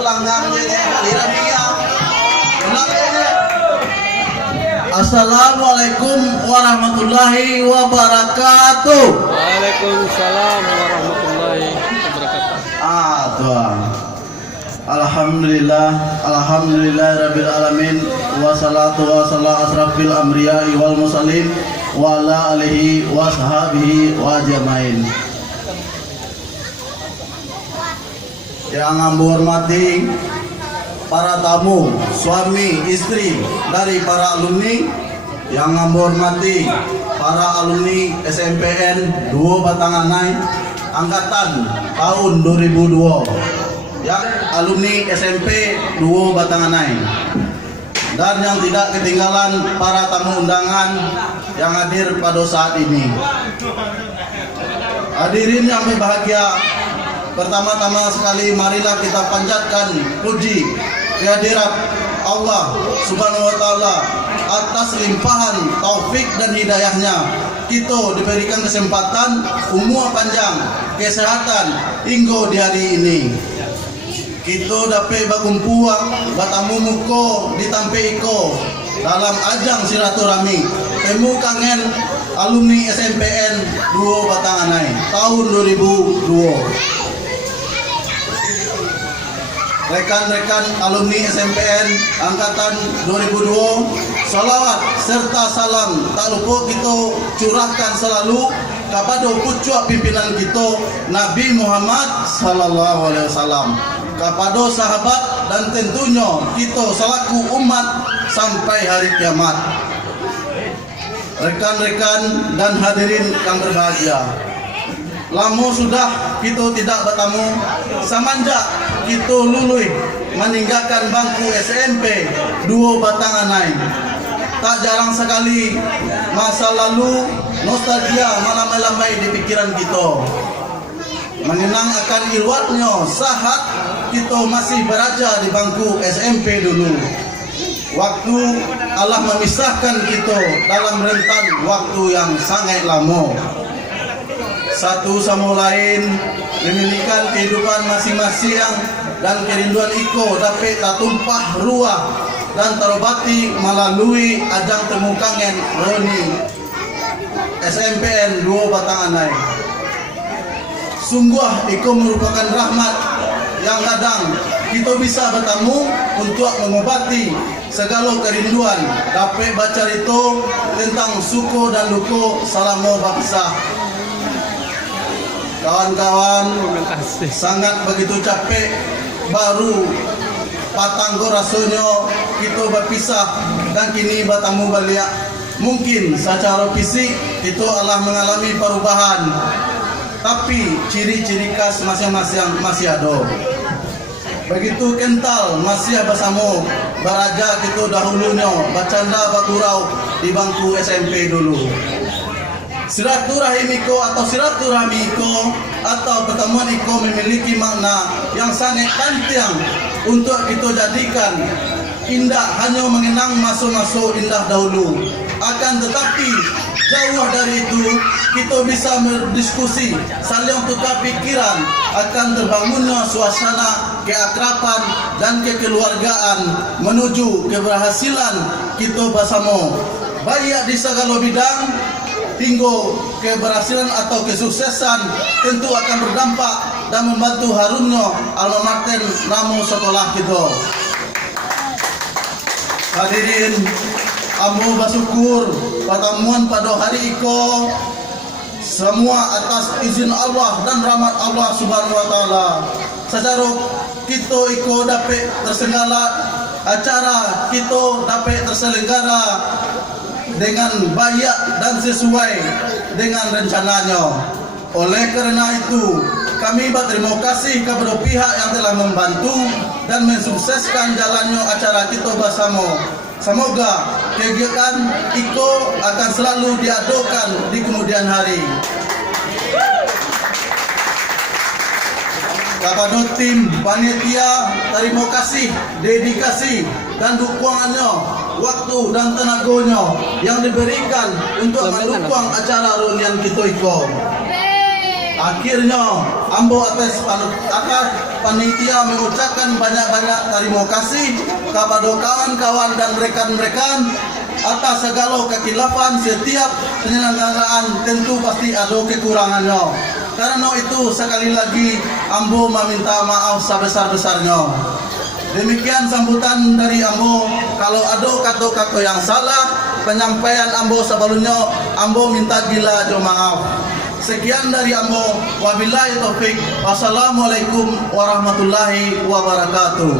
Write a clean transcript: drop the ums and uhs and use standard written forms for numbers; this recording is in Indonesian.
langgang Assalamualaikum warahmatullahi wabarakatuh. Waalaikumsalam warahmatullahi wabarakatuh. Tuhan. Alhamdulillah rabbil alamin, wassalatu wassalamu asrafil amriyai wal mursalin wa ala alihi wa sahbihi wa jamain. Yang ambu hormati para tamu, suami, istri dari para alumni, yang ambu hormati para alumni SMPN 2 Batanganai angkatan tahun 2002, yang alumni SMP 2 Batanganai, dan yang tidak ketinggalan para tamu undangan yang hadir pada saat ini. Hadirin yang berbahagia, pertama-tama sekali marilah kita panjatkan puji kehadirat Allah Subhanahu wa taala atas limpahan taufik dan hidayahnya. Kita diberikan kesempatan umur panjang, kesehatan hingga di hari ini. Kita dapat berkumpul bertamu muka ditampe iko dalam ajang silaturahmi temu kangen alumni SMPN 2 Batanganai tahun 2002. Rekan-rekan alumni SMPN angkatan 2002, salawat serta salam tak lupa kita curahkan selalu kepada pucuk pimpinan kita Nabi Muhammad sallallahu alaihi wasallam, kepada sahabat, dan tentunya kita selaku umat sampai hari kiamat. Rekan-rekan dan hadirin yang berbahagia, lama sudah kita tidak bertemu semenjak kita lulus meninggalkan bangku SMP 2 Batanganai. Tak jarang sekali masa lalu nostalgia malam-malamai di pikiran kita, mengenang akan ilwatnya saat kita masih berada di bangku SMP dulu. Waktu Allah memisahkan kita dalam rentan waktu yang sangat lama. Satu sama lain memiliki kehidupan masing-masing, dan kerinduan iko dapat tertumpah ruah dan terobati melalui ajang temu kangen Roni SMPN 2 Batanganai. Sungguh iko merupakan rahmat yang kadang kita bisa bertemu untuk mengobati segala kerinduan, dapat baca itu tentang suku dan duka selama berpisah. Kawan-kawan, sangat begitu capek, baru patanggo rasanya kita berpisah dan kini bertemu balik. Mungkin secara fisik itu Allah mengalami perubahan, tapi ciri-ciri khas masing-masing masih ada. Begitu kental masih bersama beraja kita dahulunya bercanda bergurau di bangku SMP dulu. Silaturahmi iko atau pertemuan iko memiliki makna yang sangat penting untuk kita jadikan indah, hanya mengenang masa-masa indah dahulu. Akan tetapi jauh dari itu kita bisa berdiskusi, saling tukar pikiran akan terbangunnya suasana keakraban dan kekeluargaan menuju keberhasilan kita bersama, baik di segala bidang. Hingga keberhasilan atau kesuksesan tentu akan berdampak dan membantu harumnya alma mater nama sekolah kita. Hadirin, ambo bersyukur pertemuan pada hari iko semua atas izin Allah dan rahmat Allah Subhanahu wa taala. Secara kita iko dapat terselenggara acara, kita dapat terselenggara dengan baik dan sesuai dengan rencananya. Oleh karena itu, kami berterima kasih kepada pihak yang telah membantu dan mensukseskan jalannya acara kita bersama. Semoga kegiatan IKO akan selalu diadakan di kemudian hari. Kepada tim panitia, terima kasih dedikasi dan dukungannya, waktu dan tenaganya yang diberikan untuk mendukung acara reunian kita iko. Akhirnya, ambo atas panitia mengucapkan banyak-banyak terima kasih kepada kawan-kawan dan rekan-rekan atas segala kekilafan. Setiap penyelenggaraan tentu pasti ada kekurangannya. Karena itu sekali lagi ambo meminta maaf sebesar-besarnya. Demikian sambutan dari ambo. Kalau ada kata-kata yang salah, penyampaian ambo sebelumnya, ambo minta gila maaf. Sekian dari ambo. Wabillahi taufik. Wassalamualaikum warahmatullahi wabarakatuh.